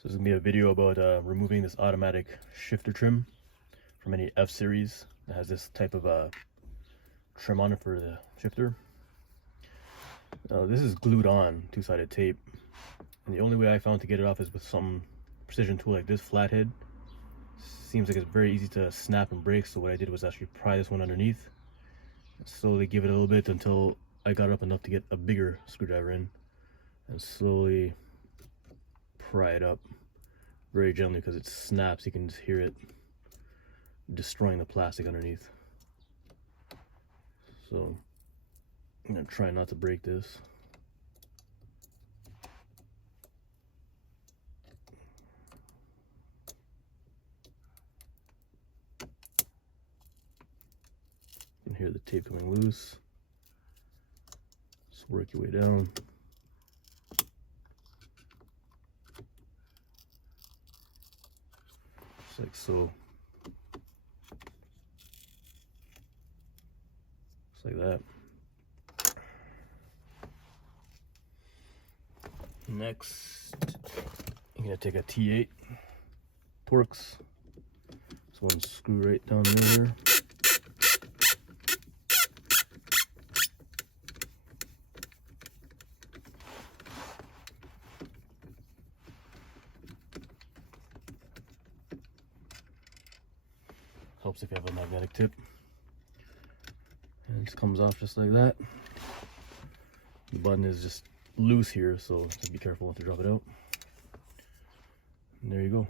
So this is going to be a video about removing this automatic shifter trim from any F series that has this type of trim on it for the shifter. This is glued on two-sided tape, and the only way I found to get it off is with some precision tool like this flathead. Seems like it's very easy to snap and break, so what I did was actually pry this one underneath and slowly give it a little bit until I got up enough to get a bigger screwdriver in, and slowly pry it up very gently because it snaps. You can just hear it destroying the plastic underneath. So I'm gonna try not to break this. You can hear the tape coming loose. Just work your way down. Just like so. Just like that. Next, I'm gonna take a T8 Torx. This one screw right down in there. Helps if you have a magnetic tip. And it just comes off just like that. The button is just loose here, so just be careful not to drop it out. And there you go.